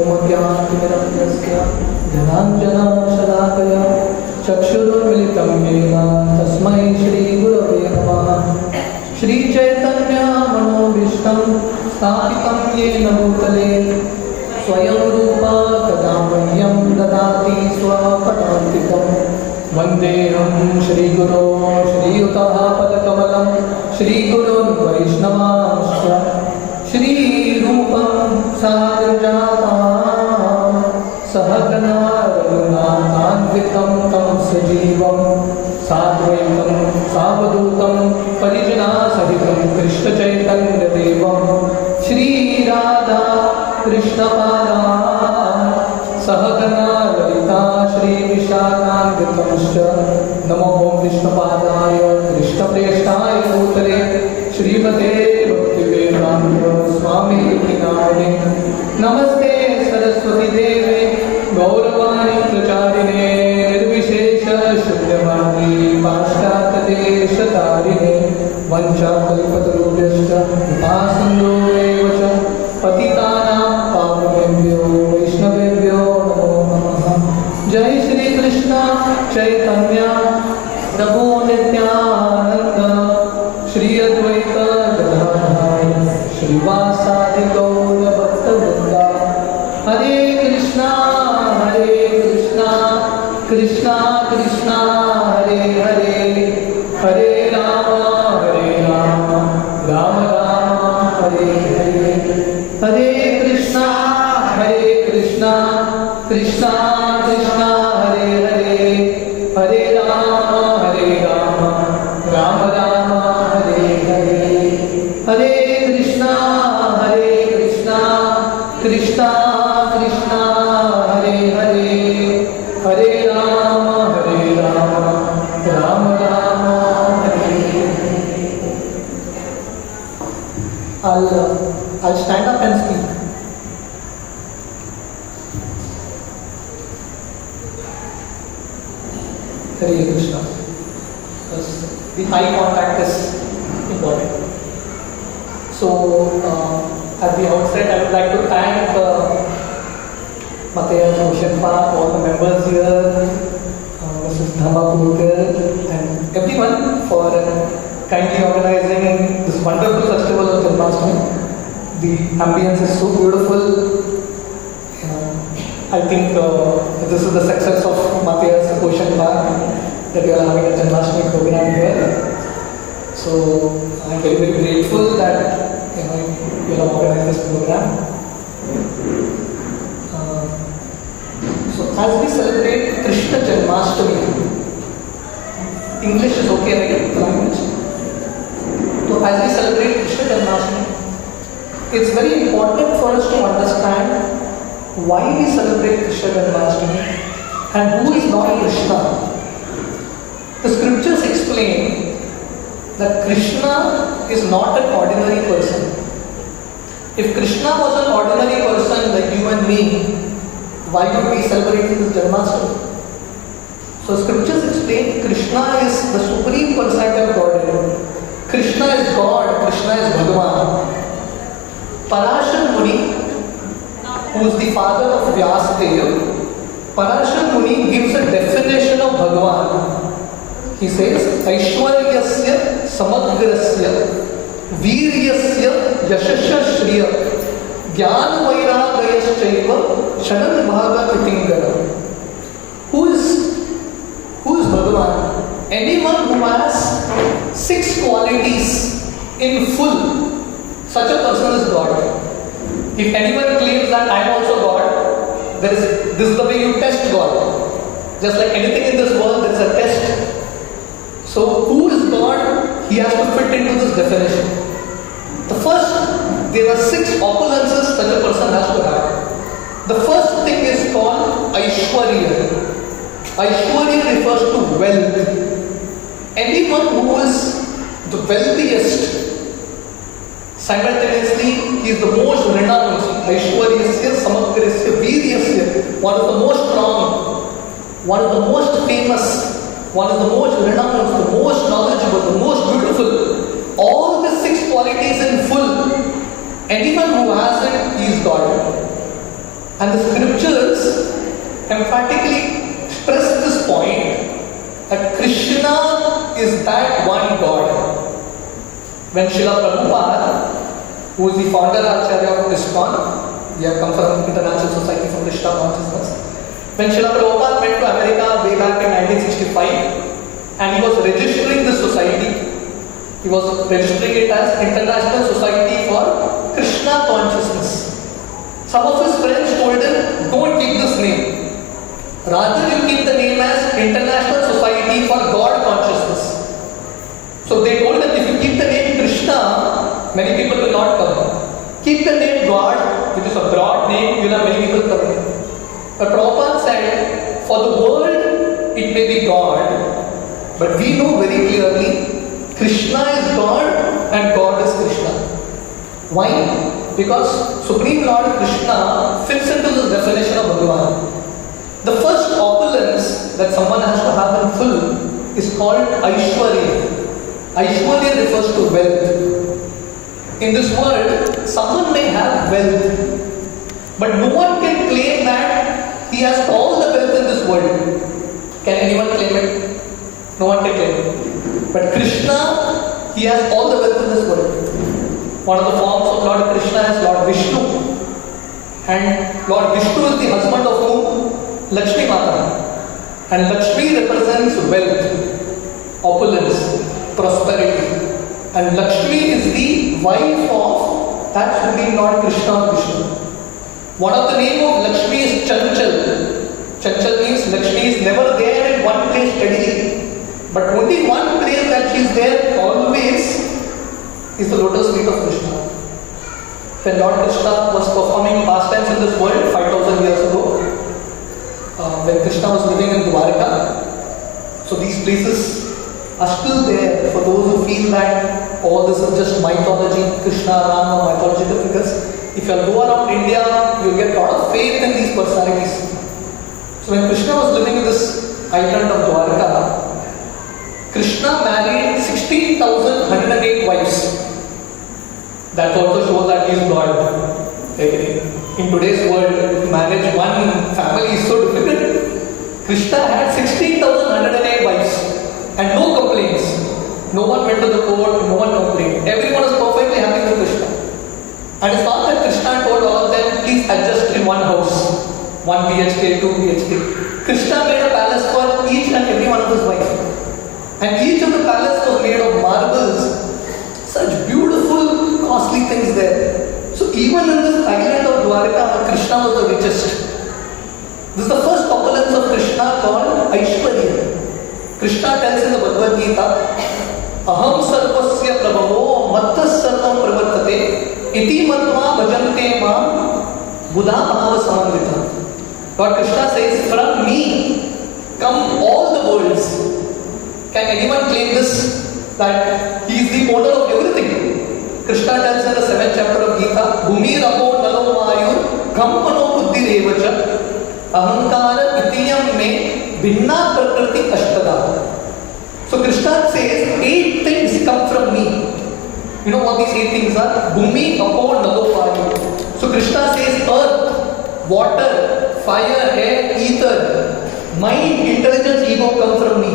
ओमज्ञानतिमिरस्य ज्ञानाञ्जनशलाकया चक्षुरुन्मिलितं येन तस्मै श्रीगुरवे नमः। श्रीचैतन्यमनोभीष्टं स्थापितं येन भूतले स्वयं रूपा कदा मह्यं ददाति स्वपदान्तिकं। वन्देऽहं श्रीगुरो श्रीयुतः पदकमलं श्रीगुरुन् वैष्णवांश्च श्रीरूपं साग्रजातं सहगना रघुनाथान्वितं तं सजीवं साद्वैतं सावधूतं परिजनासहितं कृष्णचैतन्यदेवं श्रीराधा कृष्णपादान् सहगना ललिता श्रीविशाखान्वितंश्च। नमो विष्णुपादाय कृष्णप्रेष्ठाय भूतले श्रीमते भक्तिवेदान्त स्वामिनिति नामिने। नमस्ते सरस्वती देवे गौरवाणी प्रचारिणे निर्विशेष शून्यवादी पाश्चात्यदेशतारिणे। वञ्चाकल्पतरुभ्यश्च कृपासिन्धो एव च पतितानां पावनेभ्यो वैष्णवेभ्यो नमो नमः। जय श्री कृष्ण चैतन्य प्रभु नित्यानंद श्री अद्वैत गदाधर श्रीवासादि गौर भक्तवृंद। हरे कृष्णा कृष्णा कृष्णा हरे हरे हरे राम राम राम हरे हरे। हरे कृष्णा कृष्णा कृष्णा हरे हरे हरे राम राम राम हरे हरे। हरे Krishna Krishna Krishna Hare Hare Hare Ram Ram Ram Hare Hare. I'll stand up and speak. Hare Krishna. Because the eye contact is important. So, at the outset, I would like to thank Matthias Ocean Park, all the members here, Mrs. Dhamma Purkar, and everyone for kindly organizing this wonderful festival of Janmashtami. The ambience is so beautiful. I think this is the success of Matthias Ocean Park that we are having a Janmashtami program here. So I'm very, very grateful that you have organized this program. So as we celebrate Krishna Janmashtami, English is okay, right? Language. So as we celebrate Krishna Janmashtami, it's very important for us to understand why we celebrate Krishna Janmashtami and who is Lord Krishna. The scriptures explain that Krishna is not an ordinary person. If Krishna was an ordinary person like you and me, why would we celebrate this Janmashtami? So scriptures explain Krishna is the supreme personality of Godhead. Krishna is God, Krishna is Bhagavan. Parashar Muni, who is the father of Vyasadeva, Parashar Muni gives a definition of Bhagavan. He says, Aishwaryasya samagrasya Viryasya yashasya shriya Jnana vairagyaschaiva Shanan bhaga kritingara. Who is Bhagavan? Anyone who has 6 qualities in full, such a person is God. If anyone claims that I am also God, this is the way you test God. Just like anything in this world, there is a test. So who is God? He has to fit into this definition. The first, there are 6 opulences such a person has to have. The first thing is called Aishwarya. Aishwarya refers to wealth. Anyone who is the wealthiest, simultaneously he is the most renowned. Aishwaryasya samagrasya Viryasya, one of the most strong, one of the most famous, one of the most renowned, the most knowledgeable, the most beautiful. All the 6 qualities in full. Anyone who has it, he is God. And the scriptures emphatically stress this point that Krishna is that one God. When Srila Prabhupada, who is the founder Acharya of ISKCON, we have come from International Society for Krishna Consciousness. When Srila Prabhupada went to America way back in 1965 and he was registering the society, he was registering it as International Society for Krishna Consciousness. Some of his friends told him, don't keep this name. Rather you keep the name as International Society for God Consciousness. So they told him, if you keep the name Krishna, many people will not come. Keep the name God, which is a broad name, you will have many people coming. But Prabhupada said, for the world it may be God, but we know very clearly Krishna is God and God is Krishna. Why? Because Supreme Lord Krishna fits into this definition of Bhagavan. The first opulence that someone has to have in full is called Aishwarya. Aishwarya refers to wealth. In this world, someone may have wealth, but no one can claim that he has all the wealth in this world. Can anyone claim it? No one can claim it. But Krishna, he has all the wealth in this world. One of the forms of Lord Krishna is Lord Vishnu. And Lord Vishnu is the husband of whom? Lakshmi Mata. And Lakshmi represents wealth, opulence, prosperity. And Lakshmi is the wife of that Supreme Lord Krishna Vishnu. One of the name of Lakshmi is Chanchal. Chanchal means Lakshmi is never there in one place steadily. But only one place that she is there always is the lotus feet of Krishna. When Lord Krishna was performing pastimes in this world 5000 years ago, when Krishna was living in Dwarka, so these places are still there for those who feel that all this is just mythology, Krishna, Rama, mythological figures. If you go around India, you get a lot of faith in these personalities. So when Krishna was living in this island of Dwarka, Krishna married 16,108 wives. That also shows that he is God. In today's world, manage one family is so difficult. Krishna had 16,108 wives and no complaints. No one went to the court, no one complained. Everyone was perfectly happy with Krishna. And it's not that Krishna told all of them, please adjust in one house. 1 BHK, 2 BHK. Krishna made a palace for each and every one of his wives. And each of the palace was made of marbles. Such beautiful, costly things there. So even in this island of Dwarka, Krishna was the richest. This is the first opulence of Krishna called Aishwarya. Krishna tells in the Bhagavad Gita, Aham sarvasya prabhavo mattas sarvam pravartate iti matva bhajante mam buddha bhava samandita. Lord Krishna says, from me come all the worlds. Can anyone claim this? That he is the owner of everything. Krishna tells in the 7th chapter of Gita, Bhumi rapo nalo mayu kampano buddhi revacha ahankara itiyam me bhinna prakriti ashtada. So Krishna says, 8 things come from me. You know what these 8 things are? Bhumi rapo nalo mayu. So Krishna says, earth, water, fire, air, ether, mind, intelligence, ego come from me.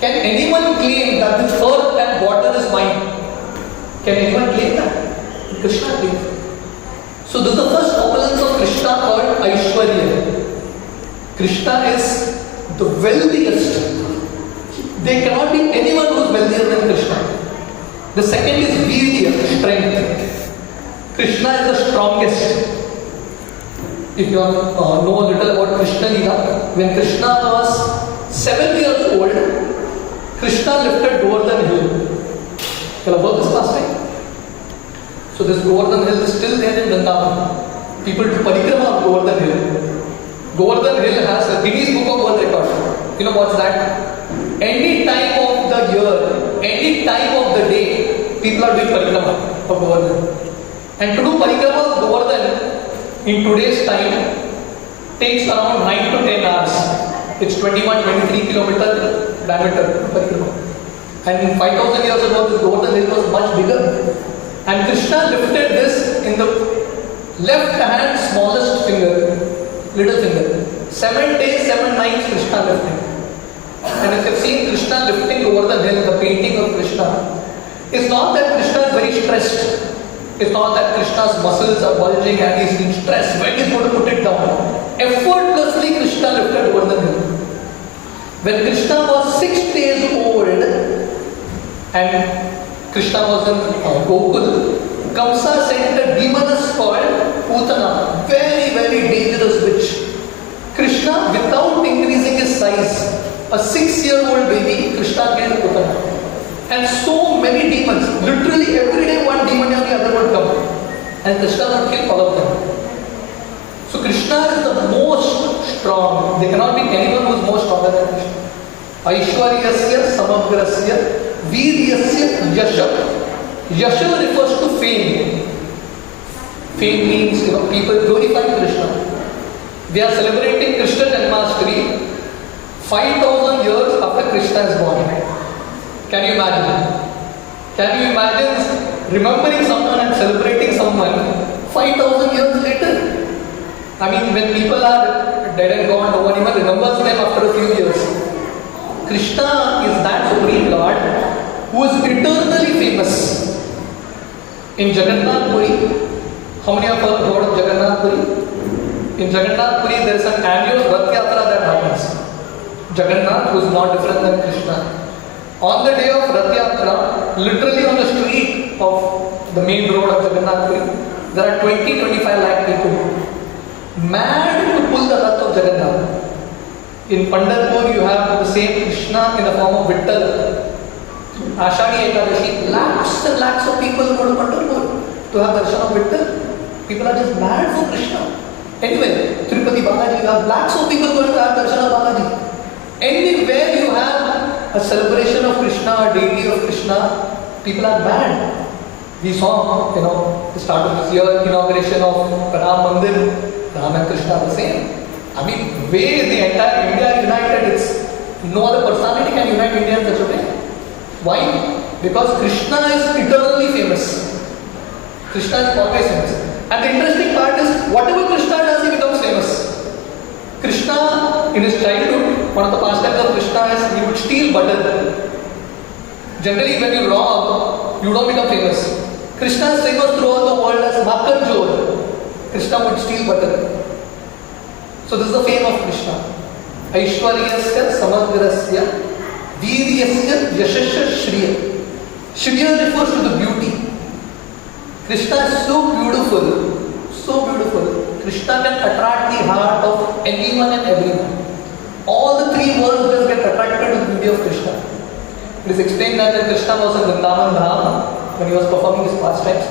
Can anyone claim that this earth and water is mine? Can anyone claim that? Krishna claims. So this is the first opulence of Krishna called Aishwarya. Krishna is the wealthiest. There cannot be anyone who is wealthier than Krishna. The second is Virya, strength. Krishna is the strongest. If you know a little about Krishna Leela, when Krishna was 7 years old, Krishna lifted Govardhan Hill. Shall I work this last time? So this Govardhan Hill is still there in Vrindavan. People do parikrama of Govardhan Hill. Govardhan Hill has a Guinness Book of World Record. You know what's that? Any time of the year, any time of the day, people are doing parikrama of Govardhan. And to do parikrama of Govardhan in today's time takes around 9 to 10 hours. It's 21-23 kilometer diameter. And 5,000 years ago, this Govardhan Hill was much bigger. And Krishna lifted this in the Left hand smallest finger, little finger. 7 days, 7 nights Krishna lifting. And if you've seen Krishna lifting over the hill, the painting of Krishna, it's not that Krishna is very stressed. It's not that Krishna's muscles are bulging and he's being stressed when he's going to put it down. Effortlessly Krishna lifted over the hill. When Krishna was 6 days old and Krishna was in Gokul, Kamsa sent a demoness called Putana, very, very dangerous witch. Krishna, without increasing his size, a 6-year-old baby, Krishna killed Putana. And so many demons, literally every day one demon or the other would come. And Krishna would kill all of them. So Krishna is the most strong. There cannot be anyone who is more stronger than Krishna. Aishwaryasya samagrasya viryasya yasha. Yasha refers to fame. Fame means, people glorify Krishna. We are celebrating Krishna Janmashtami 5,000 years after Krishna is born. Can you imagine? Can you imagine remembering someone and celebrating someone 5,000 years later? I mean, when people are dead and gone, no one even remembers them after a few years. Krishna is that supreme Lord who is eternally famous. In Jagannath Puri, how many of us have heard of Jagannath Puri? In Jagannath Puri, there is an annual Rath Yatra that happens. Jagannath, who is not different than Krishna. On the day of Rath Yatra, literally on the street of the main road of Jagannath Puri, there are 20-25 lakh people mad to pull the Rath of Jagannath. In Pandharpur, you have the same Krishna in the form of Vittal. Ashadi Ekadashi, lakhs and lakhs of people go to Pandharpur to have darshan of Vittal. People are just mad for Krishna. Anyway, Tirupati Balaji, you have lakhs of people going to have darshan of Balaji. Anywhere you have a celebration of Krishna, a deity of Krishna, people are mad. We saw, the start of this year, inauguration of Ram Mandir, Ram and Krishna are the same. I mean, way the entire India is united, it's no other personality can unite India in such a way. Why? Because Krishna is eternally famous. Krishna is always famous. And the interesting part is, whatever Krishna does, he becomes famous. Krishna, in his childhood, one of the pastimes of Krishna is he would steal butter. Generally, when you rob, you don't become famous. Krishna is famous throughout the world as Makkan Chor. Krishna would steal butter. So this is the fame of Krishna. Aishwaryasya samagrasya viryasya yashasya shriya. Shriya refers to the beauty. Krishna is so beautiful, so beautiful. Krishna can attract the heart of anyone and everyone. All the three worlds just get attracted to the beauty of Krishna. It is explained that when Krishna was in Vrindavan Dham, when he was performing his pastimes,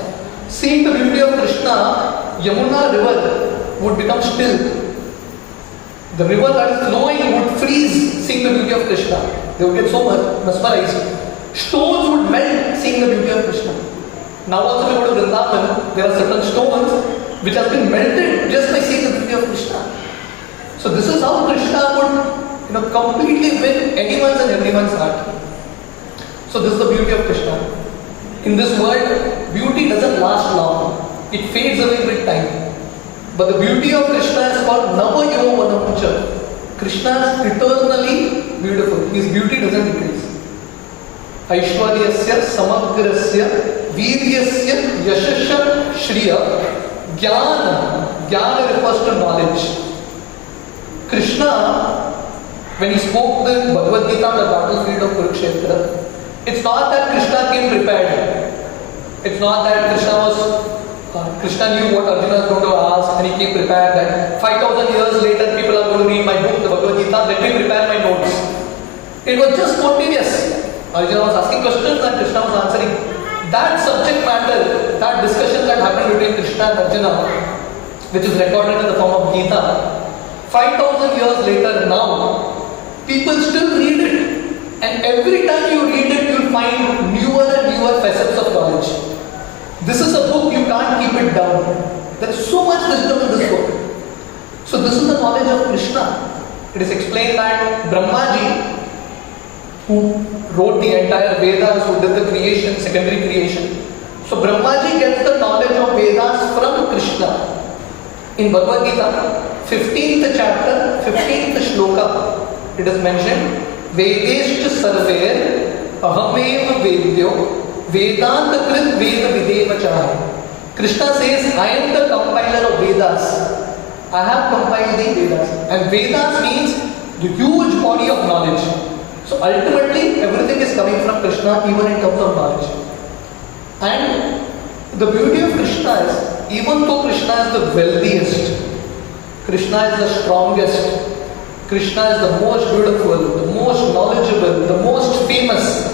seeing the beauty of Krishna, Yamuna river would become still. The river that is flowing would freeze seeing the beauty of Krishna. They would get so mesmerized. Stones would melt seeing the beauty of Krishna. Now also when you go to Vrindavan, there are certain stones which have been melted just by seeing the beauty of Krishna. So this is how Krishna would completely win anyone's and everyone's heart. So this is the beauty of Krishna. In this world, beauty doesn't last long. It fades away with time. But the beauty of Krishna is called Navayo Vanamucha. Krishna is eternally beautiful. His beauty doesn't decrease. Aishwaryasya samagrasya viryasya yashasya shriya. Jnana. Jnana refers to knowledge. Krishna, when he spoke the Bhagavad Gita on the battlefield of Kurukshetra, it's not that Krishna came prepared. It's not that Krishna knew what Arjuna was going to ask and he came prepared that 5,000 years later people are going to read my book, the Bhagavad Gita, let me prepare my notes. It was just spontaneous. Arjuna was asking questions and Krishna was answering. That subject matter, that discussion that happened between Krishna and Arjuna, which is recorded in the form of Gita, 5,000 years later now, people still read it. And every time you read it, you'll find newer and newer facets of knowledge. This is a book, you can't keep it down. There is so much wisdom in this book. So this is the knowledge of Krishna. It is explained that Brahmaji, who wrote the entire Vedas, who did the creation, secondary creation. So Brahmaji gets the knowledge of Vedas from Krishna. In Bhagavad Gita, 15th chapter, 15th shloka, it is mentioned, Vedeshcha sarver ahameva vedyo vedanta krit veda videvachara. Krishna says, I am the compiler of Vedas. I have compiled the Vedas. And Vedas means the huge body of knowledge. So ultimately, everything is coming from Krishna, even in terms of knowledge. And the beauty of Krishna is, even though Krishna is the wealthiest, Krishna is the strongest, Krishna is the most beautiful, the most knowledgeable, the most famous,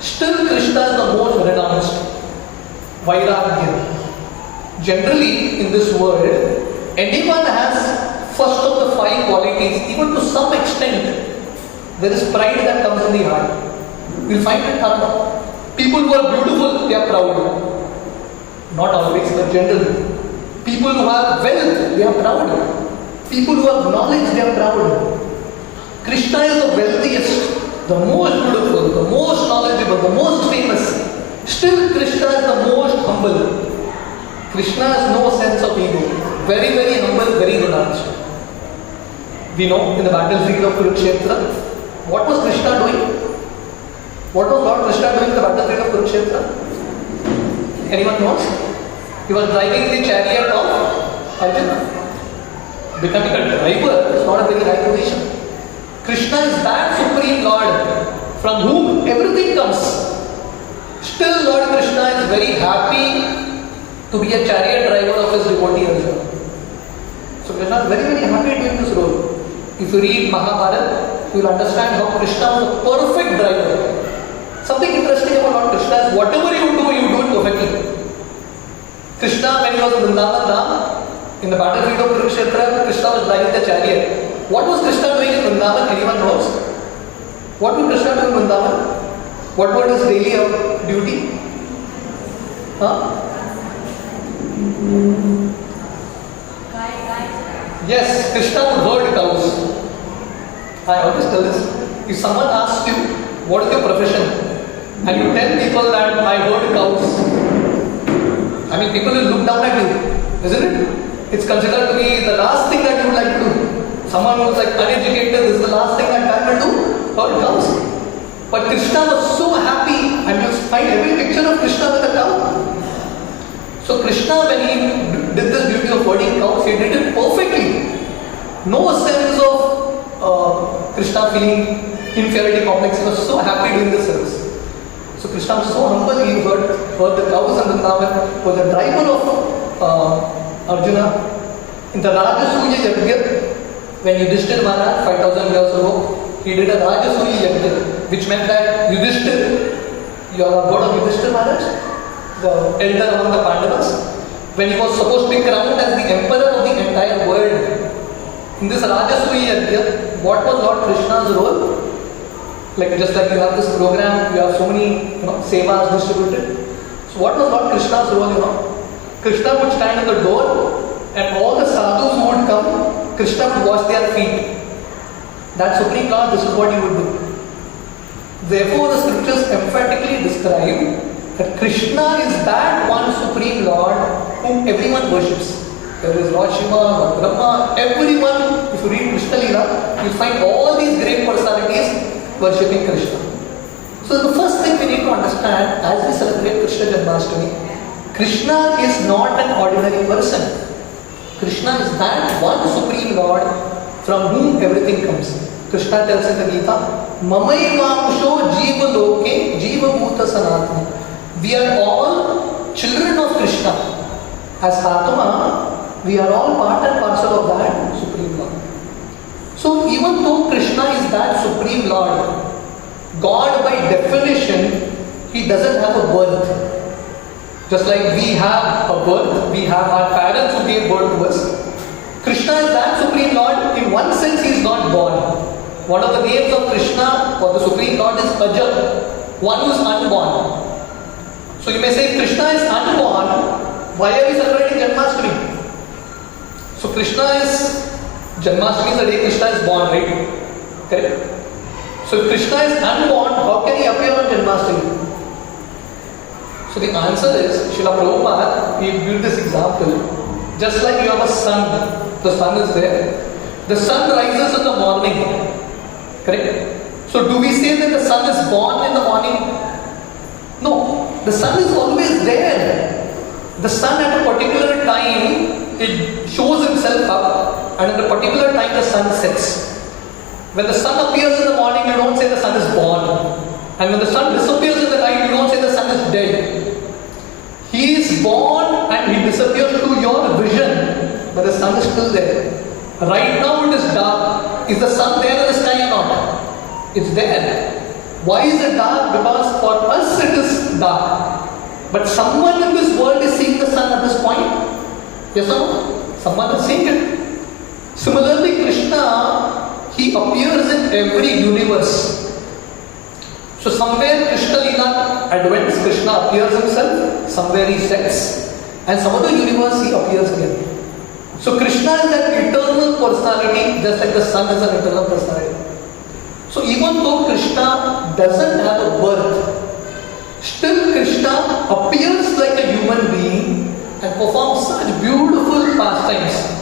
still Krishna is the most renounced. Vairagya. Generally, in this world, anyone has first of the 5 qualities, even to some extent, there is pride that comes in the heart. You'll find it happen. People who are beautiful, they are proud. Not always, but generally. People who have wealth, they are proud. People who have knowledge, they are proud. Krishna is the wealthiest, the most beautiful, the most knowledgeable, the most famous. Still, Krishna is the most humble. Krishna has no sense of ego. Very, very humble, very renounced. We know in the battlefield of Kurukshetra, what was Krishna doing? What was Lord Krishna doing in the battlefield of Kurukshetra? Anyone knows? He was driving the chariot of Arjuna. Becoming a driver is not a very high position. Krishna is that supreme Lord from whom everything comes. Still Lord Krishna is very happy to be a chariot driver of his devotee Arjuna. So Krishna is very, very happy doing this role. If you read Mahabharata, you will understand how Krishna was a perfect driver. Something interesting about Lord Krishna is whatever you do it perfectly. Krishna, when he was in Vrindavan Dham, in the battlefield of Kurukshetra, Krishna was driving the chariot. What was Krishna doing in Vrindavan? Anyone knows? What would Krishna do in Vrindavan? What was his daily duty? Huh? Yes, Krishna would herd cows. I always tell this. If someone asks you, what is your profession? And you tell people that I herd cows. I mean, people will look down at you, isn't it? It's considered to be the last thing that you would like to do. Someone who is like uneducated, this is the last thing that man will do, herd cows. But Krishna was so happy, and you find every picture of Krishna with a cow. So Krishna, when he did this duty of herding cows, he did it perfectly. No sense of Krishna feeling inferiority complex. He was so happy doing this service. So Krishna was so humble, he heard the cows and Vrindavan, was the driver of Arjuna. In the Rajasuya Yajna, when Yudhishthira Maharaj, 5000 years ago, he did a Rajasuya Yajna, which meant that Yudhishthira, you are a god of Yudhishthira Maharaj, the elder among the Pandavas, when he was supposed to be crowned as the emperor of the entire world. In this Rajasuya Yajna, what was Lord Krishna's role? Like just like you have this program, you have so many sevas distributed. So what was Lord Krishna's role? Krishna would stand at the door and all the sadhus who would come, Krishna would wash their feet. That Supreme Lord, this is what he would do. Therefore the scriptures emphatically describe that Krishna is that one Supreme Lord whom everyone worships. There is Lord Shiva, Lord Brahma, everyone, if you read Krishna Leela, you find all these great personalities worshipping Krishna. So the first thing we need to understand as we celebrate Krishna Janmashtami, Krishna is not an ordinary person. Krishna is that one Supreme Lord from whom everything comes. Krishna tells in the Gita, Mamaivamsho Jiva Loke Jiva Bhuta Sanatana. We are all children of Krishna. As Atma, we are all part and parcel of that Supreme Lord. So even though Krishna is that Supreme Lord, God by definition, He doesn't have a birth. Just like we have a birth, we have our parents who gave birth to us. Krishna is that Supreme Lord. In one sense, He is not born. One of the names of Krishna or the Supreme Lord is Aja, one who is unborn. So you may say, Krishna is unborn, why are we celebrating Janmashtami? So Krishna is, Janmashtami is the day Krishna is born, right? Correct? So if Krishna is unborn, how can he appear on Janmashtami? So the answer is, Srila Prabhupada, he built this example Just like you have a sun, the sun is there. The sun rises in the morning. Correct? So do we say that the sun is born in the morning? No. The sun is always there. The sun at a particular time, it shows himself up, and at a particular time the sun sets. When the sun appears in the morning, you don't say the sun is born. And when the sun disappears in the night, you don't say the sun is dead. He is born and he disappears to your vision, but the sun is still there. Right now it is dark. Is the sun there in the sky or not? It's there. Why is it dark? Because for us it is dark. But someone in this world is seeing the sun at this point. Yes or no? Someone is seeing it. Similarly, Krishna, he appears in every universe. So somewhere Krishna Leela advents, Krishna appears himself, somewhere he sets, and some other universe he appears again. So Krishna is that eternal personality, just like the sun is an eternal personality. So even though Krishna doesn't have a birth, still Krishna appears like a human being and performs such beautiful pastimes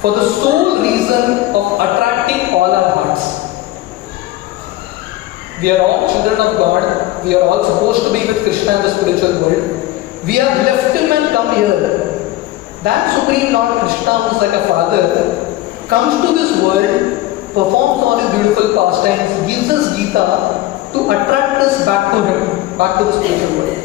for the sole reason of attracting all our hearts. We are all children of God. We are all supposed to be with Krishna in the spiritual world. We have left him and come here. That Supreme Lord Krishna, who is like a father, comes to this world, performs all his beautiful pastimes, gives us Gita to attract us back to him, back to the spiritual world.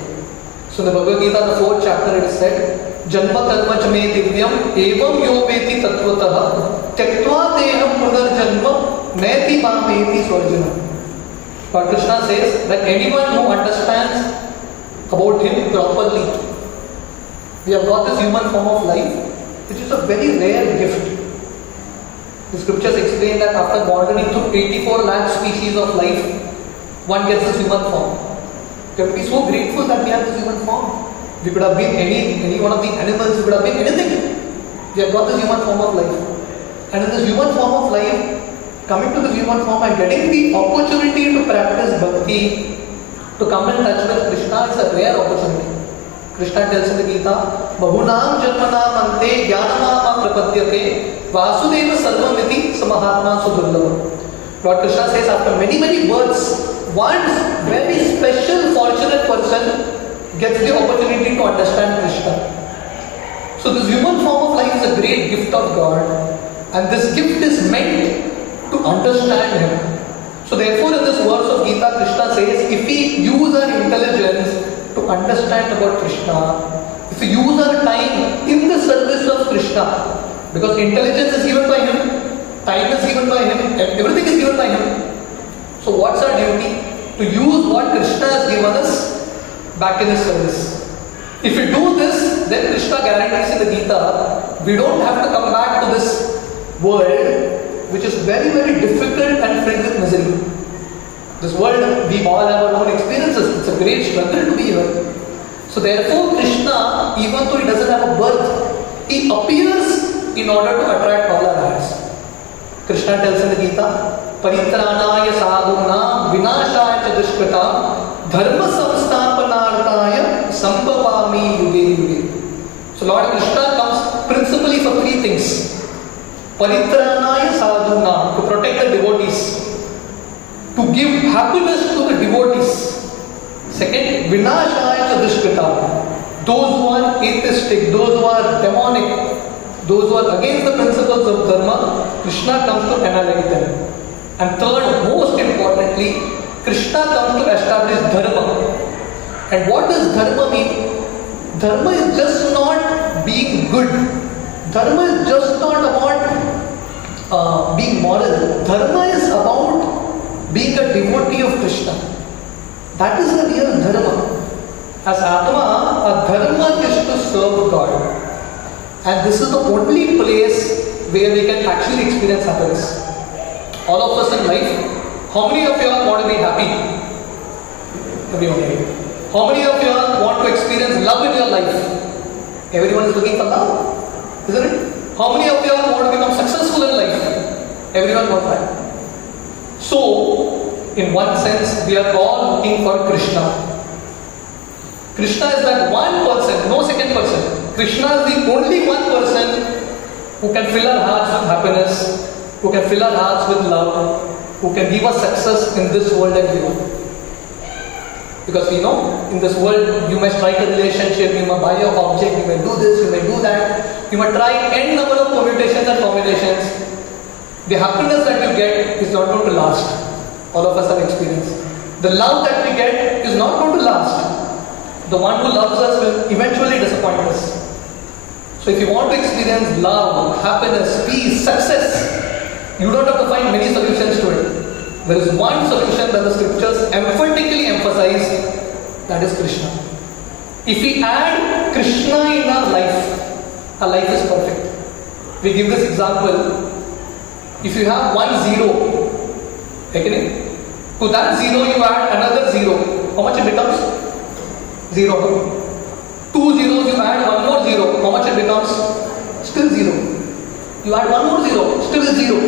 So in the Bhagavad Gita, the 4th chapter, it is said, Janma karma cha me divyam evam yo veti tattvataha tyaktva deham punar janma neti mameti swarjana. But Krishna says that anyone who understands about him properly, we have got this human form of life, which is a very rare gift. The scriptures explain that after wandering through 84 lakh species of life, one gets this human form. We have to be so grateful that we have this human form. We could have been any one of the animals, we could have been anything. We have got this human form of life. And in this human form of life, coming to this human form and getting the opportunity to practice bhakti, to come in touch with Krishna is a rare opportunity. Krishna tells in the Gita, Bahunam janmanam ante jnanamama prapadyate vasudeva sarvamiti samahatma sudurlava. Lord Krishna says after many births, one very special fortunate person gets the opportunity to understand Krishna. So this human form of life is a great gift of God, and this gift is meant to understand him. So therefore in this verse of Gita, Krishna says, if we use our intelligence to understand about Krishna, if we use our time in the service of Krishna, because intelligence is given by him, time is given by him, everything is given by him. So what's our duty? To use what Krishna has given us back in his service. If we do this, then Krishna guarantees in the Gita, we don't have to come back to this world which is very difficult and filled with misery. This world, we all have our own experiences. It's a great struggle to be here. So therefore Krishna, even though he doesn't have a birth, he appears in order to attract all our hearts. Krishna tells in the Gita, Paritranaya sadhunam vinashaya cha dushkritam dharma samsthapanarthaya sambhavami yuge yuge. So Lord Krishna comes principally for 3 things. Paritranaya sadhunam, to protect the devotees, to give happiness to the devotees. Second, vinashaya cha dushkritam, those who are atheistic, those who are demonic, those who are against the principles of dharma, Krishna comes to annihilate them. And third, most importantly, Krishna comes to establish dharma. And what does dharma mean? Dharma is just not being good. Dharma is just not about being moral. Dharma is about being a devotee of Krishna. That is the real dharma. As Atma, a dharma is to serve God. And this is the only place where we can actually experience happiness. All of us in life, how many of you all want to be happy? Everyone. How many of you all want to experience love in your life? Everyone is looking for love, isn't it? How many of you all want to become successful in life? Everyone wants that. So, in one sense, we are all looking for Krishna. Krishna is that one person, no second person. Krishna is the only one person who can fill our hearts with happiness, who can fill our hearts with love, who can give us success in this world and beyond. Because we know, in this world, you may strike a relationship, you may buy an object, you may do this, you may do that, you may try n number of permutations and combinations. The happiness that you get is not going to last. All of us have experienced. The love that we get is not going to last. The one who loves us will eventually disappoint us. So if you want to experience love, happiness, peace, success, you don't have to find many solutions to it. There is one solution that the scriptures emphatically emphasize, that is Krishna. If we add Krishna in our life is perfect. We give this example. If you have 1 0, okay, to that 0 you add another 0, how much it becomes? 0. 2 zeros you add one more 0, how much it becomes? Still 0. You add one more 0, still 0.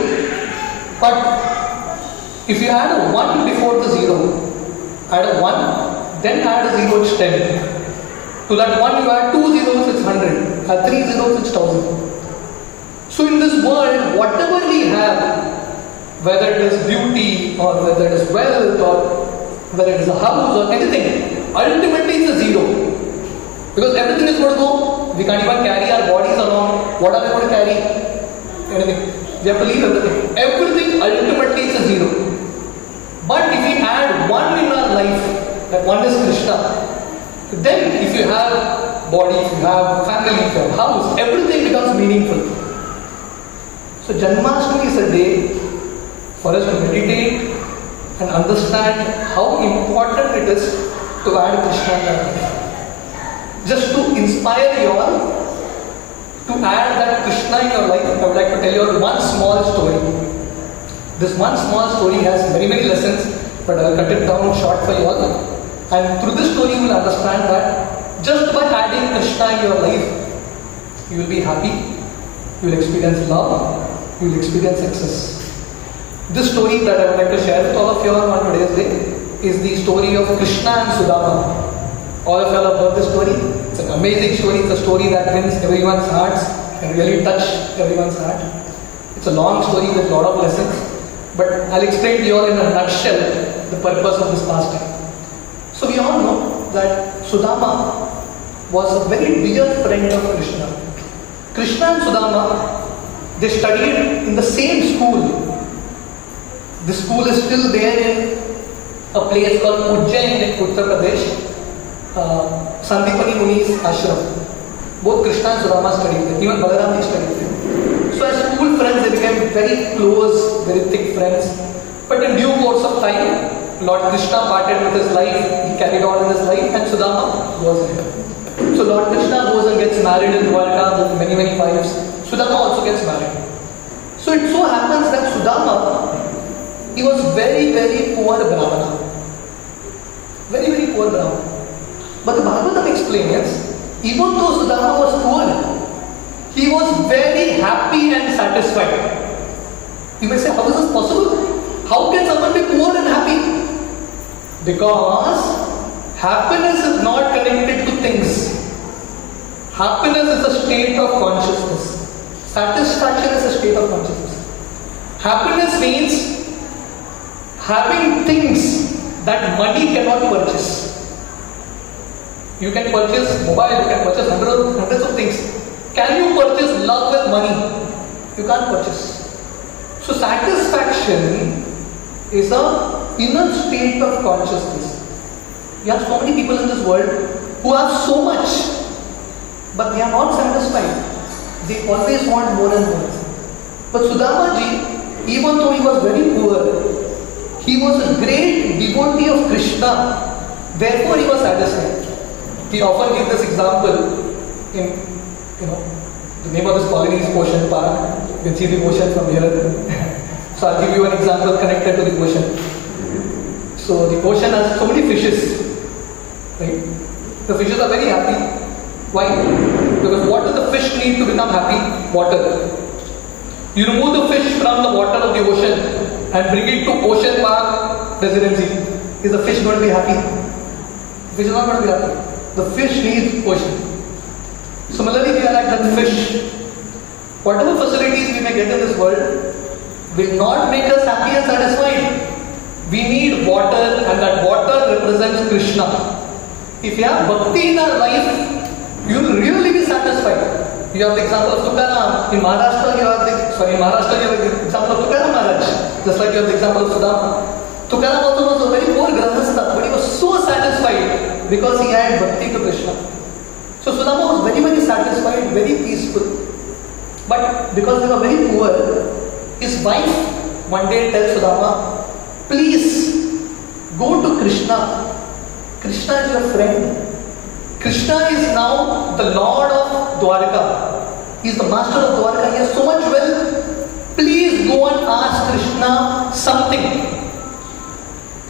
But if you add a 1 before the 0, add a 1, then add a 0, it's 10. To that 1 you add 2 zeros, it's 100. Add 3 zeros, it's 1000. So in this world, whatever we have, whether it is beauty or whether it is wealth or whether it is a house or anything, ultimately it's a 0. Because everything is going to go. We can't even carry our bodies along. What are we going to carry? Anything. We have to leave everything. Everything ultimately is a 0. But if we add 1 in our life, that 1 is Krishna, then if you have body, if you have family, if you have house, everything becomes meaningful. So Janmashtami is a day for us to meditate and understand how important it is to add Krishna in our life. Just to inspire you all to add that Krishna in your life, I would like to tell you one small story. This one small story has many lessons, but I will cut it down short for you all. And through this story you will understand that just by adding Krishna in your life, you will be happy, you will experience love, you will experience success. This story that I would like to share with all of you on today's day is the story of Krishna and Sudama. All of you have heard this story. It's an amazing story. It's a story that wins everyone's hearts and really touch everyone's heart. It's a long story with a lot of lessons, but I'll explain to you all in a nutshell the purpose of this pastime. So we all know that Sudama was a very dear friend of Krishna. Krishna and Sudama, they studied in the same school. The school is still there in a place called Ujjain in Uttar Pradesh. Sandipani Muni's ashram. Both Krishna and Sudama studied there. Even Balaram studied there. So as school friends, they became very close, very thick friends. But in due course of time, Lord Krishna parted with his life. He carried on in his life, and Sudama was there. So Lord Krishna goes and gets married in Dwarka with many wives. Sudama also gets married. So it so happens that Sudama, he was very poor Brahmana. Very poor Brahmana. But the Bhagavatam explains, even though Sudama was poor, he was very happy and satisfied. You may say, how is this possible? How can someone be poor and happy? Because happiness is not connected to things. Happiness is a state of consciousness. Satisfaction is a state of consciousness. Happiness means having things that money cannot purchase. You can purchase mobile, you can purchase hundreds of things. Can you purchase love with money? You can't purchase. So satisfaction is an inner state of consciousness. We have so many people in this world who have so much, but they are not satisfied. They always want more and more. But Sudama ji, even though he was very poor, he was a great devotee of Krishna. Therefore he was satisfied. We often give this example in, the name of this colony is Ocean Park. You can see the ocean from here. So I'll give you an example connected to the ocean. So the ocean has so many fishes, right? The fishes are very happy. Why? Because what does the fish need to become happy? Water. You remove the fish from the water of the ocean and bring it to Ocean Park residency. Is the fish going to be happy? The fish is not going to be happy. The fish needs ocean. Similarly, we are like that fish. Whatever facilities we may get in this world will not make us happy and satisfied. We need water, and that water represents Krishna. If you have bhakti in our life, you will really be satisfied. You have the example of Tukaram. In Maharashtra, you have the example of Tukaram Maharaj. Just like you have the example of Sudama. Tukaram also was a very poor grahastha, but he was so satisfied because he had bhakti to Krishna. So Sudama was very, very satisfied, very peaceful. But because they were very poor, his wife one day tells Sudama, please go to Krishna. Krishna is your friend. Krishna is now the Lord of Dwarka. He is the master of Dwarka. He has so much wealth. Please go and ask Krishna something.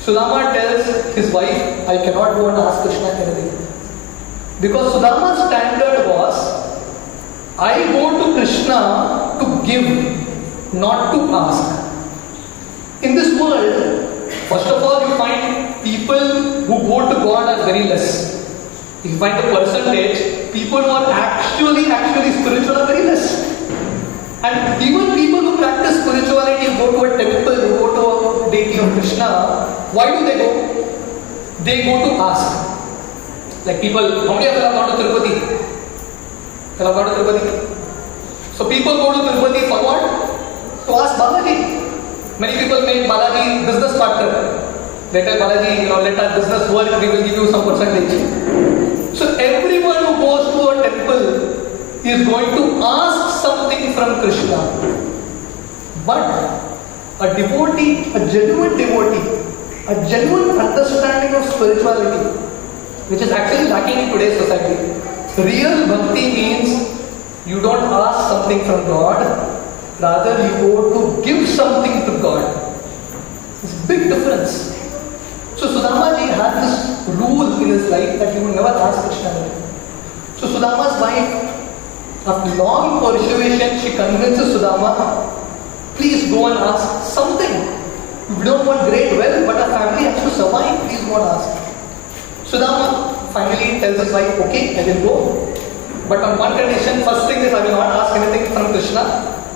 Sudama tells his wife, I cannot go and ask Krishna anything. Because Sudama's standard was, I go to Krishna to give, not to ask. In this world, first of all, you find people who go to God are very less. If you find the percentage, people who are actually spiritual are very less. And even people who practice spirituality, who go to a temple, who go to a deity of Krishna, why do they go? They go to ask. Like people, how many of you have gone to Tirupati? You have gone to Tirupati? So people go to Tirupati for what? To ask Balaji. Many people make Balaji business partner. They tell Balaji, let our business work, we will give you some percentage. So everyone who goes to a temple is going to ask something from Krishna. But a devotee, a genuine understanding of spirituality, which is actually lacking in today's society. Real bhakti means you don't ask something from God, rather you go to give something to God. It's a big difference. So Sudama ji had this rule in his life that he would never ask Krishna anything. So Sudama's wife, after long persuasion, she convinces Sudama, please go and ask something. We don't want great wealth, but our family has to survive. Please go and ask. Sudama finally tells his wife, okay, I will go. But on one condition, first thing is I will not ask anything from Krishna.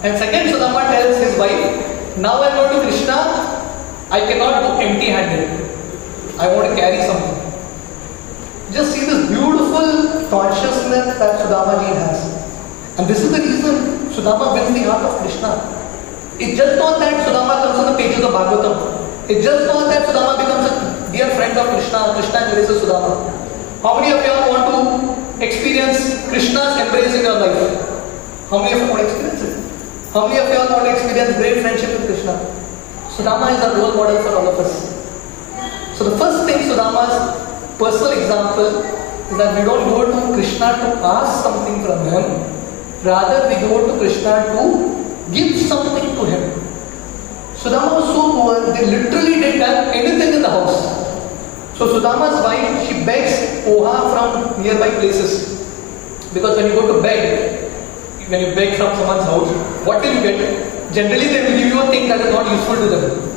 And second, Sudama tells his wife, now I go to Krishna, I cannot go empty-handed. I want to carry something. Just see this beautiful consciousness that Sudama ji has. And this is the reason Sudama wins the heart of Krishna. It's just not that Sudama comes on the pages of Bhagavatam. It's just not that Sudama becomes a dear friend of Krishna. Krishna embraces Sudama. How many of you all want to experience Krishna's embrace in your life? How many of you want to experience it? How many of you all want to experience great friendship with Krishna? Sudama is a role model for all of us. So the first thing, Sudama's personal example is that we don't go to Krishna to ask something from him. Rather, we go to Krishna to give something to him. Sudama was so poor, they literally didn't have anything in the house. So Sudama's wife, she begs poha from nearby places. Because when you go to beg, when you beg from someone's house, what will you get? Generally, they will give you a thing that is not useful to them.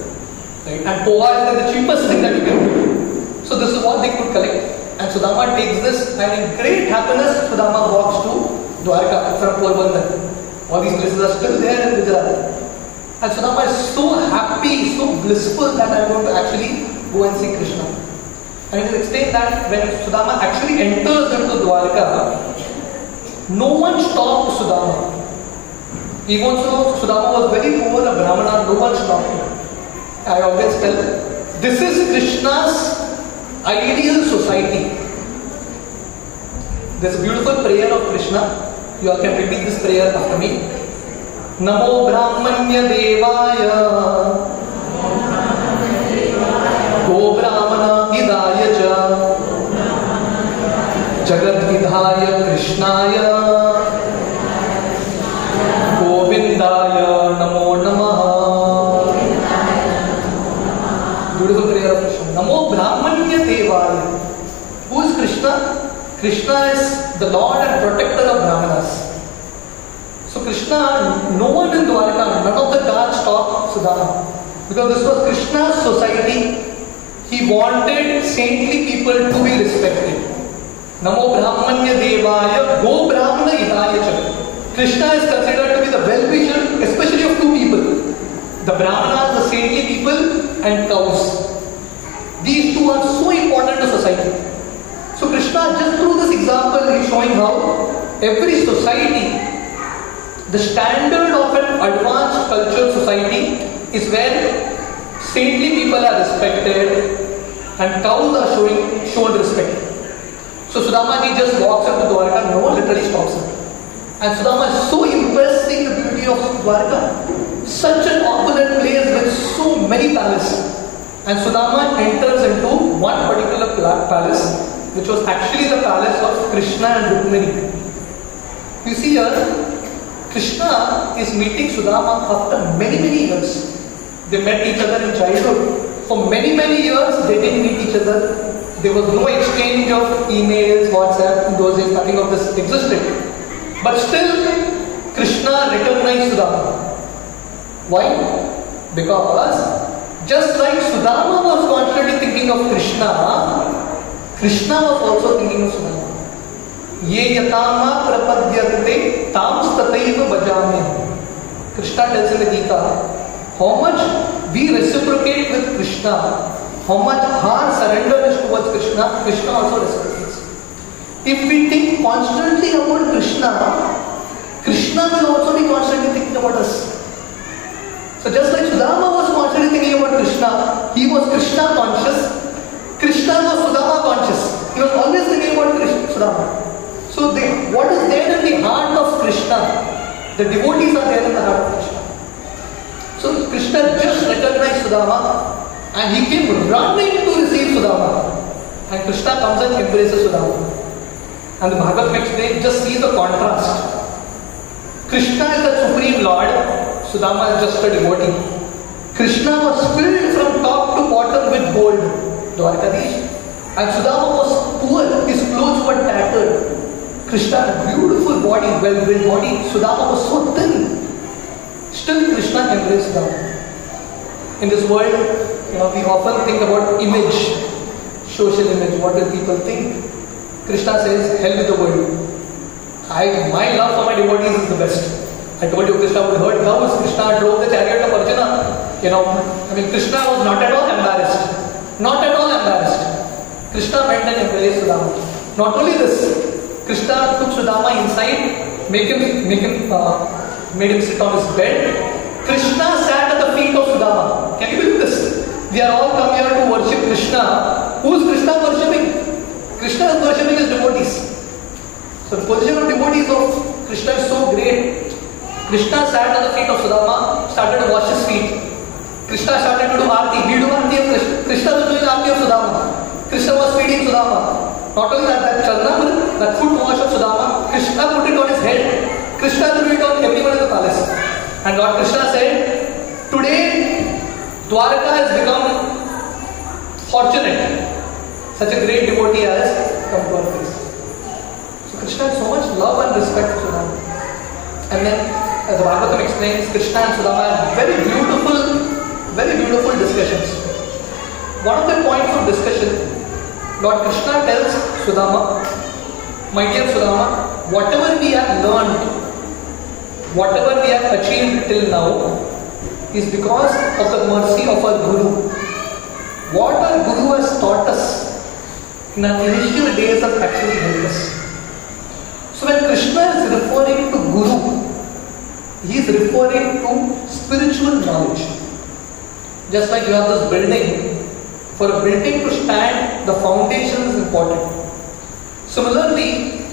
Right? And poha is the cheapest thing that you can do. So this is what they could collect. And Sudama takes this, and in great happiness, Sudama walks to Dwarka from Porbandar. All these places are still there in Gujarat. And Sudama is so happy, so blissful that I'm going to actually go and see Krishna. And it is explained that when Sudama actually enters into Dwarka, no one stopped Sudama. Even though Sudama was very poor, a Brahmana, no one stopped him. I always tell them, this is Krishna's ideal society. There's a beautiful prayer of Krishna. You all can repeat this prayer after me. Namo Brahmanya Devaya Go Brahmana Hidaya Cha Jagat Hidaya Krishnaya Govindaya Namo Namaha. Beautiful prayer of Krishna. Namo Brahmanya Devaya. Who is Krishna? Krishna is the Lord and protector of Brahmanas. So Krishna, no one in Dwarka, none of the gods stopped Sudama. Because this was Krishna's society. He wanted saintly people to be respected. Namo Brahmanya Devaya Go Brahmana Hidaya Cha. Krishna is considered to be the well-wisher, especially of two people. The Brahmanas, the saintly people, and cows. These two are so important to society. So Krishna, just through this example, is showing how every society, the standard of an advanced cultural society is where saintly people are respected and cows are shown respect. So Sudama ji just walks up to Dwarka, no one literally stops him. And Sudama is so impressed seeing the beauty of Dwarka. Such an opulent place with so many palaces. And Sudama enters into one particular palace, which was actually the palace of Krishna and Rukmini. You see here, Krishna is meeting Sudama after many years. They met each other in childhood. For many years, they didn't meet each other. There was no exchange of emails, WhatsApp, in those days, nothing of this existed. But still, Krishna recognized Sudama. Why? Because just like Sudama was constantly thinking of Krishna, Krishna was also thinking of Sudama. Ye yatama prapadyante tam stataiva bhajame. Krishna tells in the Gita, how much we reciprocate with Krishna, how much our surrender is towards Krishna, Krishna also reciprocates. If we think constantly about Krishna, Krishna will also be constantly thinking about us. So just like Sudama was constantly thinking about Krishna, he was Krishna conscious. Krishna was Sudama conscious. He was always thinking about Sudama. So what is there in the heart of Krishna, the devotees are there in the heart of Krishna. So Krishna just recognized Sudama and he came running to receive Sudama. And Krishna comes and embraces Sudama. And the Bhagavatam explains, just see the contrast. Krishna is the Supreme Lord, Sudama is just a devotee. Krishna was filled from top to bottom with gold, Dwarkadish. And Sudama was poor, his clothes were tattered. Krishna had a beautiful body, well-built body. Sudama was so thin. Still Krishna embraced Sudama. In this world, we often think about image, social image, what will people think? Krishna says, hell with the world. My love for my devotees is the best. I told you Krishna would herd cows. Krishna drove the chariot of Arjuna. Krishna was not at all embarrassed. Not at all embarrassed. Krishna went and embraced Sudama. Not only this, Krishna took Sudama inside, made him sit on his bed. Krishna sat at the feet of Sudama. Can you believe this? We are all come here to worship Krishna. Who is Krishna worshipping? Krishna is worshipping his devotees. So the position of devotees of Krishna is so great. Krishna sat at the feet of Sudama, started to wash his feet. Krishna started to do Aarti. We do Aarti of Krishna. Krishna was doing Aarti of Sudama. Krishna was feeding Sudama. Not only that Charna, that foot wash of Sudama, Krishna put it on his head. Krishna threw it on everyone in the palace. And Lord Krishna said, today Dwarka has become fortunate. Such a great devotee has come to our place. So Krishna had so much love and respect for Sudama. And then, as the Bhagavatam explains, Krishna and Sudama had very beautiful discussions. One of the points of discussion, Lord Krishna tells Sudama, my dear Sudama, whatever we have learned, whatever we have achieved till now, is because of the mercy of our Guru. What our Guru has taught us in our initial days has actually helped us. So when Krishna is referring to Guru, he is referring to spiritual knowledge. Just like you have this building, for a building to stand, the foundation is important. Similarly,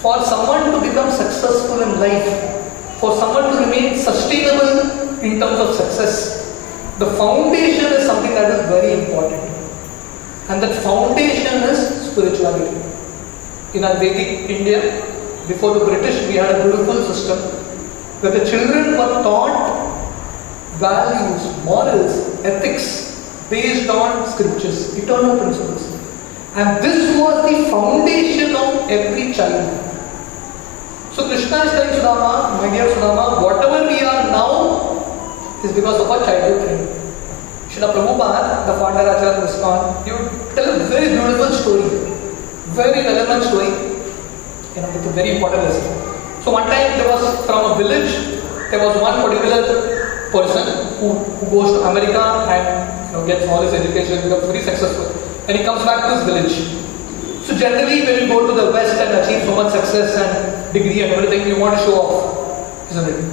for someone to become successful in life, for someone to remain sustainable in terms of success, the foundation is something that is very important. And that foundation is spirituality. In our Vedic India, before the British, we had a beautiful system where the children were taught values, morals, ethics based on scriptures, eternal principles. And this was the foundation of every child. So Krishna is telling Sudama, my dear Sudama, whatever we are now is because of our childhood training. Srila Prabhupada, the founder Acharya of ISKCON, he would tell a very beautiful story. Very relevant story, with a very important lesson. So one time there was from a village, there was one particular person who goes to America and gets all his education, becomes very successful, and he comes back to his village. So generally when you go to the West and achieve so much success and degree and everything, you want to show off, isn't it?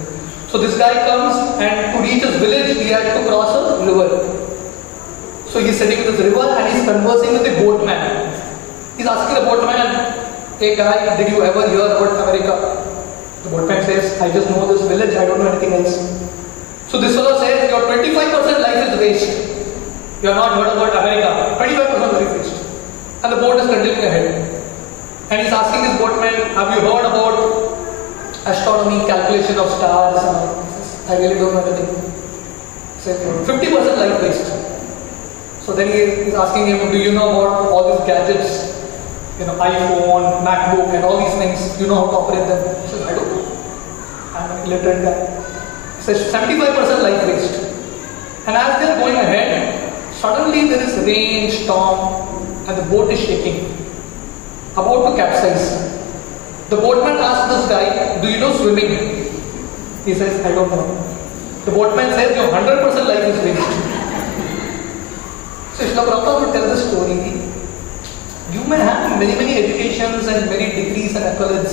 So this guy comes, and to reach his village he had to cross a river. So he's sitting in this river and he's conversing with the boatman. He's asking the boatman, "Hey guy, did you ever hear about America?" The boatman says, "I just know this village, I don't know anything else." So this fellow says, "Your 25% life is waste. You have not heard about America. 25% life waste." And the boat is continuing ahead. And he's asking this boatman, "Have you heard about astronomy, calculation of stars?" "I really don't know anything." He says, "50% life waste." So then he's asking him, "Do you know about all these gadgets? iPhone, MacBook, and all these things. Do you know how to operate them?" He says, "I don't know. I'm an illiterate guy." He says, 75% life waste. And as they're going ahead, suddenly there is rain, storm, and the boat is shaking, about to capsize. The boatman asks this guy, "Do you know swimming?" He says, "I don't know." The boatman says, "Your 100% life is waste." So Srila Prabhupada would tell the story. You may have many educations and many degrees and accolades,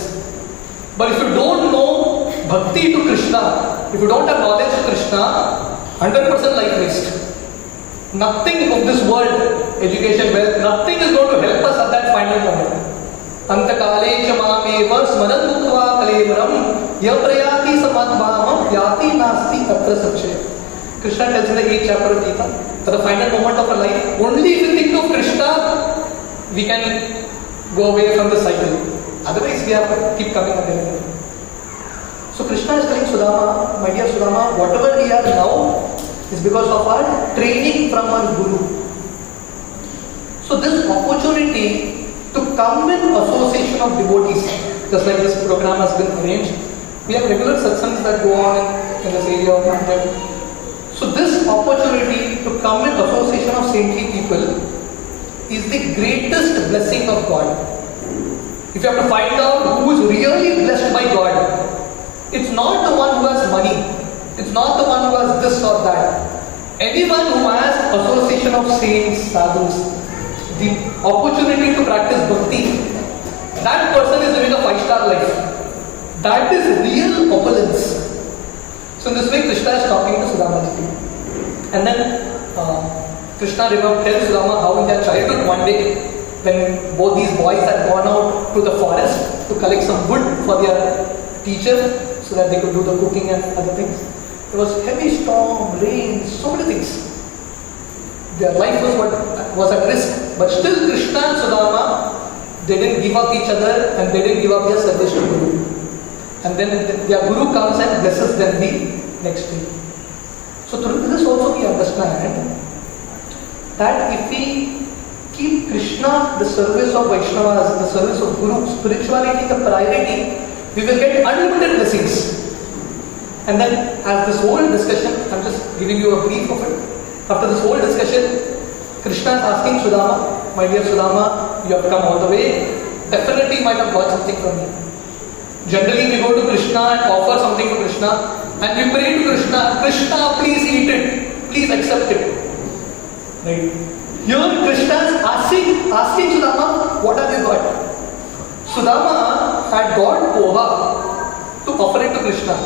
but if you don't know bhakti to Krishna, if you don't have knowledge to Krishna, 100% life waste. Nothing of this world, education, wealth, nothing is going to help us at that final moment. Antakale chamameva smaran muktva kalevaram yaprayati samadbhamam yati nasti atra sakshay. Krishna tells in the 8th chapter of Gita, at the final moment of our life, only if we think of Krishna, we can go away from the cycle. Otherwise, we have to keep coming again. So Krishna is telling Sudama, "My dear Sudama, whatever we are now is because of our training from our Guru." So this opportunity to come in association of devotees, just like this program has been arranged, we have regular satsangs that go on in this area of Mandal. So this opportunity to come in association of saintly people is the greatest blessing of God. If you have to find out who is really blessed by God, it's not the one who has money. It's not the one who has this or that. Anyone who has association of saints, sadhus, the opportunity to practice bhakti, that person is living a 5-star life. That is real opulence. So in this way, Krishna is talking to Sudama ji. And then Krishna tells Sudama how in their childhood one day, when both these boys had gone out to the forest to collect some wood for their teacher so that they could do the cooking and other things. There was heavy storm, rain, so many things. Their life was at risk. But still Krishna and Sudama, they didn't give up each other and they didn't give up their service to Guru. And then their Guru comes and blesses them the next day. So through this also we understand that if we keep Krishna, the service of Vaishnavas, the service of Guru, spirituality the priority, we will get unlimited blessings. And then as this whole discussion, I'm just giving you a brief of it. After this whole discussion, Krishna is asking Sudama, "My dear Sudama, you have come all the way. Definitely you might have got something from me." Generally we go to Krishna and offer something to Krishna and we pray to Krishna, "Krishna, please eat it. Please accept it." Right? Here Krishna is asking Sudama, "What have you got?" Sudama had got poha to offer it to Krishna.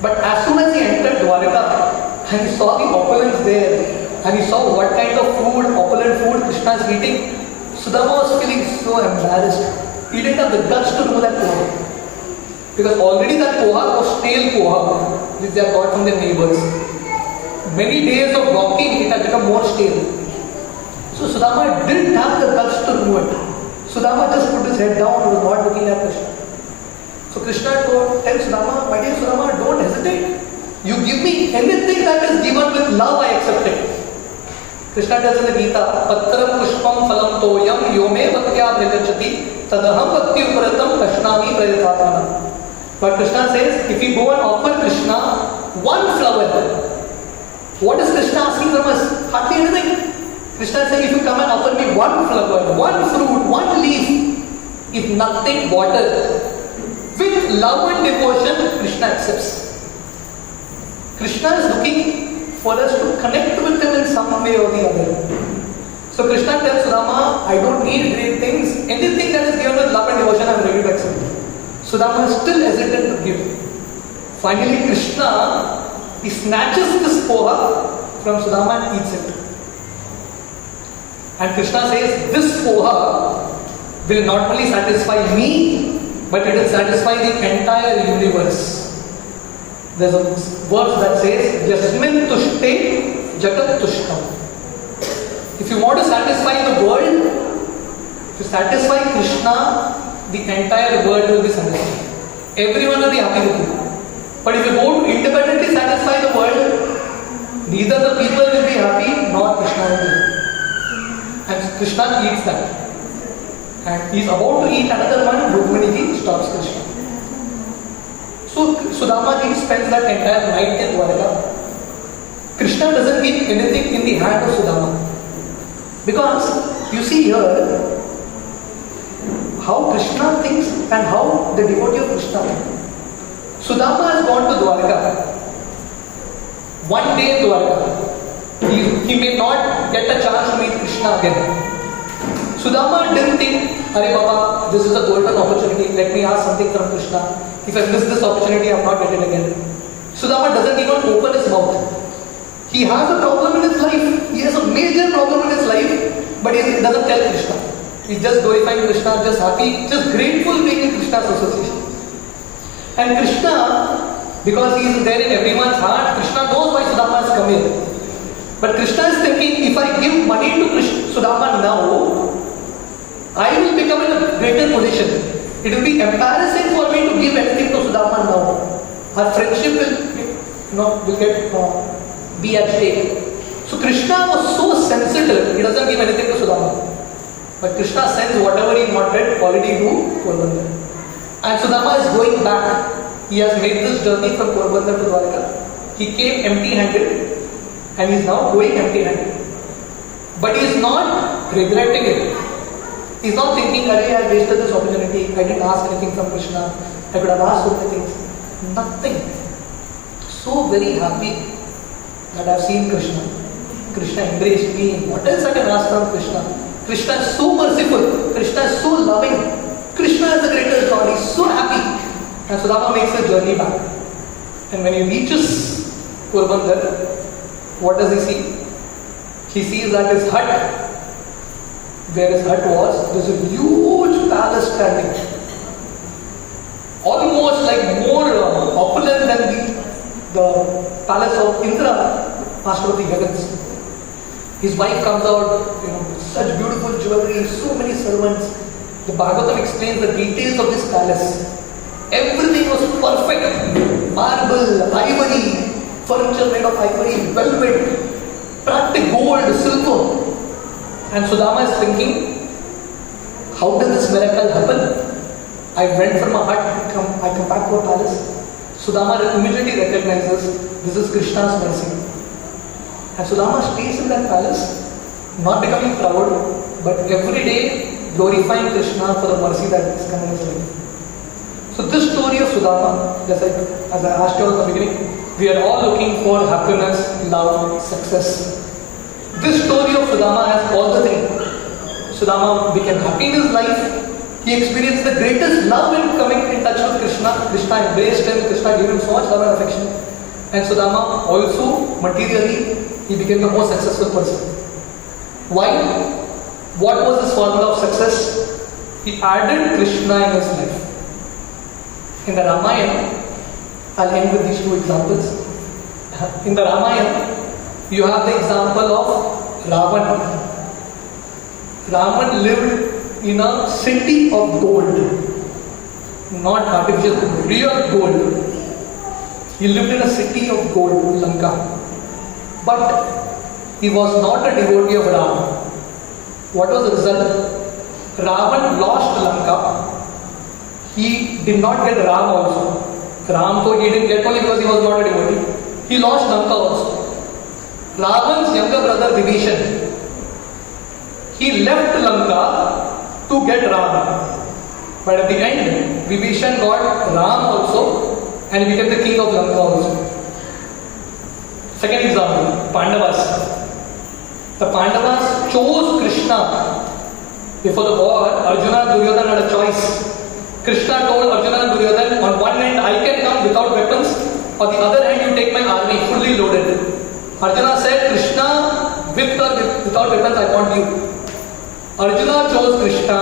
But as soon as he entered Dwarka and he saw the opulence there and he saw what kind of food, opulent food Krishna is eating, Sudama was feeling so embarrassed. He didn't have the guts to do that poha. Because already that poha was stale poha, which they had got from their neighbors. Many days of walking, it had become more stale. So Sudama didn't have the guts to remove it. Sudama just put his head down and was not looking at Krishna. So Krishna tells Sudama, "My dear Sudama, don't hesitate. You give me anything that is given with love, I accept it." Krishna tells in the Gita, "Patram pushpam phalam toyam yome bhaktya prilachati tadaham bhakti uparatam kashnami prayatatana." But Krishna says, if you go and offer Krishna one flower, what is Krishna asking from us? Hardly anything. Krishna is saying, if you come and offer me one flower, one fruit, one leaf, if nothing water, with love and devotion, Krishna accepts. Krishna is looking for us to connect with him in some way or the other. So Krishna tells Sudama, I don't need great things. Anything that is given with love and devotion, I am ready to accept. Sudama is still hesitant to give. Finally, Krishna, he snatches this poha from Sudama and eats it. And Krishna says, this poha will not only satisfy me, but it will satisfy the entire universe. There's a verse that says, Yasmin tushte jagat tushtam. If you want to satisfy the world, to satisfy Krishna, the entire world will be satisfied. Everyone will be happy with you. But if you go to independently satisfy the world, neither the people will be happy nor Krishna will be. And Krishna eats that. And he is about to eat another one, Rukmini stops Krishna. So Sudama ji spends that entire night in Dwarka. Krishna doesn't keep anything in the hand of Sudama. Because you see here how Krishna thinks and how the devotee of Krishna thinks. Sudama has gone to Dwarka. One day in Dwarka. He may not get a chance to meet Krishna again. Sudama didn't think, Arey Baba, this is a golden opportunity, let me ask something from Krishna. If I miss this opportunity, I am not getting it again. Sudama doesn't even open his mouth. He has a problem in his life. He has a major problem in his life, but he doesn't tell Krishna. He's just glorifying Krishna, just happy, just grateful being in Krishna's association. And Krishna, because he is there in everyone's heart, Krishna knows why Sudama has come here. But Krishna is thinking, if I give money to Sudama now, I will become in a greater position. It will be embarrassing for me to give anything to Sudama now. Our friendship will be at stake. So Krishna was so sensitive, he doesn't give anything to Sudama. But Krishna sends whatever he wanted already to Porbandar. And Sudama is going back. He has made this journey from Porbandar to Dwarka. He came empty-handed and he is now going empty-handed. But he is not regretting it. He is not thinking, Arey, I wasted this opportunity. I didn't ask anything from Krishna. I could have asked so many things. Nothing. So very happy that I have seen Krishna. Krishna embraced me. What else I can ask from Krishna? Krishna is so merciful. Krishna is so loving. Krishna is the greatest God. He is so happy. And Sudama makes a journey back. And when he reaches Porbandar, what does he see? He sees that his hut, where his hut was, there's a huge palace standing. Almost like more opulent than the palace of Indra, master of the heavens. His wife comes out, such beautiful jewelry, so many servants. The Bhagavatam explains the details of this palace. Everything was perfect. Marble, ivory, furniture made of ivory, velvet, practic gold, silver. And Sudama is thinking, how did this miracle happen? I went from a hut, I come back to a palace. Sudama immediately recognizes this is Krishna's mercy. And Sudama stays in that palace, not becoming proud, but every day glorifying Krishna for the mercy that is coming in his life. So this story of Sudama, as I asked you at the beginning, we are all looking for happiness, love, success. This story of Sudama has all the three. Sudama became happy in his life. He experienced the greatest love in coming in touch with Krishna. Krishna embraced him. Krishna gave him so much love and affection. And Sudama also, materially, he became the most successful person. Why? What was his formula of success? He added Krishna in his life. In the Ramayana, I'll end with these two examples. In the Ramayana, you have the example of Ravan. Ravan lived in a city of gold, not artificial gold, real gold. He lived in a city of gold, Lanka. But he was not a devotee of Ram. What was the result? Ravan lost Lanka. He did not get Ram also. Ram though he didn't get only because he was not a devotee. He lost Lanka also. Ravan's younger brother Vibhishan, He left Lanka to get Ram. But at the end, Vibhishan got Ram also and he became the king of Lanka also. Second example, Pandavas. The Pandavas chose Krishna. Before the war, Arjuna and Duryodhana had a choice. Krishna told Arjuna and Duryodhana, on one hand I can come without weapons, on the other hand you take my army fully loaded. Arjuna said, Krishna, with or without weapons I want you. Arjuna chose Krishna.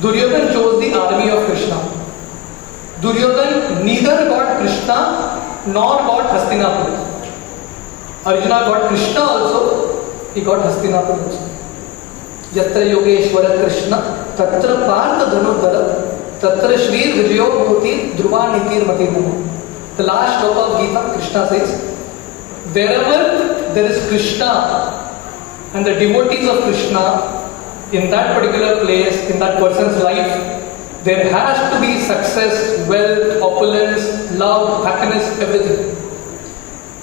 Duryodhana chose the army of Krishna. Duryodhana neither got Krishna nor got Hastinapur. Arjuna got Krishna also, he got Hastinapur also. Yatra Yogeshwara Krishna, Tatra Partha Dhanudhara, Tatra Shri Vijayo Murti, Dhruva Nitir Matirnama. The last sloka of Gita, Krishna says, wherever there is Krishna and the devotees of Krishna, in that particular place, in that person's life, there has to be success, wealth, opulence, love, happiness, everything.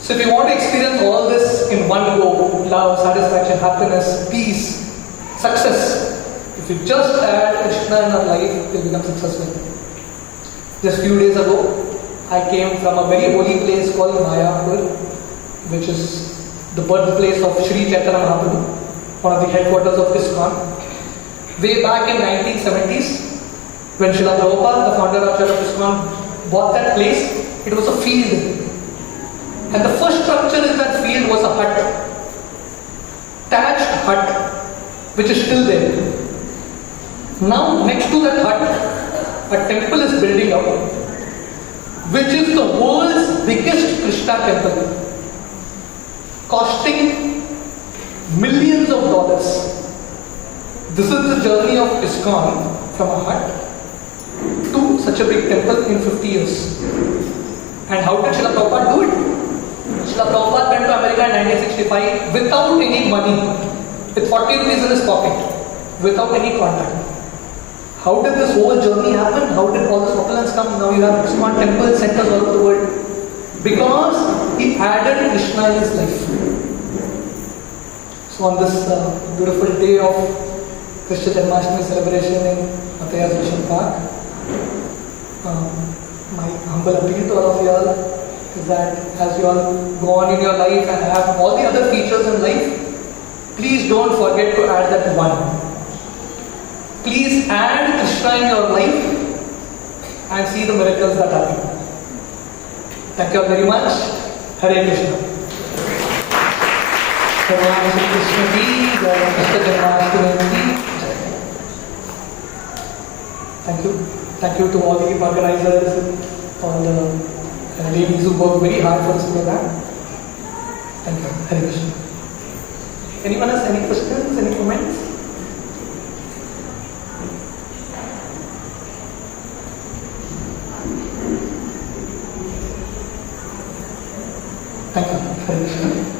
So if you want to experience all this in one go, love, satisfaction, happiness, peace, success, if you just add Krishna in our life, you'll become successful. Just few days ago, I came from a very holy place called Mayapur, which is the birthplace of Sri Chaitanya Mahaprabhu, one of the headquarters of ISKCON. Way back in 1970s, when Srila Prabhupada, the founder of ISKCON, bought that place, it was a field. And the first structure in that field was a hut, thatched hut, which is still there. Now, next to that hut, a temple is building up, which is the world's biggest Krishna temple, costing millions of dollars. This is the journey of ISKCON from a hut to such a big temple in 50 years. And how did Srila Prabhupada do it? Srila Prabhupada went to America in 1965 without any money, with 40 rupees in his pocket, without any contact. How did this whole journey happen? How did all this opulence come? Now you have ISKCON temple centers all over the world. Because he added Krishna in his life. So on this beautiful day of Krishna Janmashtami celebration in Matayas Mission Park, my humble appeal to all of you all is that as you all go on in your life and have all the other features in life, please don't forget to add that one. Please add Krishna in your life and see the miracles that happen. Thank you all very much. Hare Krishna. Bhagwan Shri Krishna ki jai, Krishna Janmashtami ki jai. Thank you. Thank you to all the organizers, all the ladies who work very hard for this program. Thank you. Hare Krishna. Anyone has any questions, any comments? Thank you. Hare Krishna.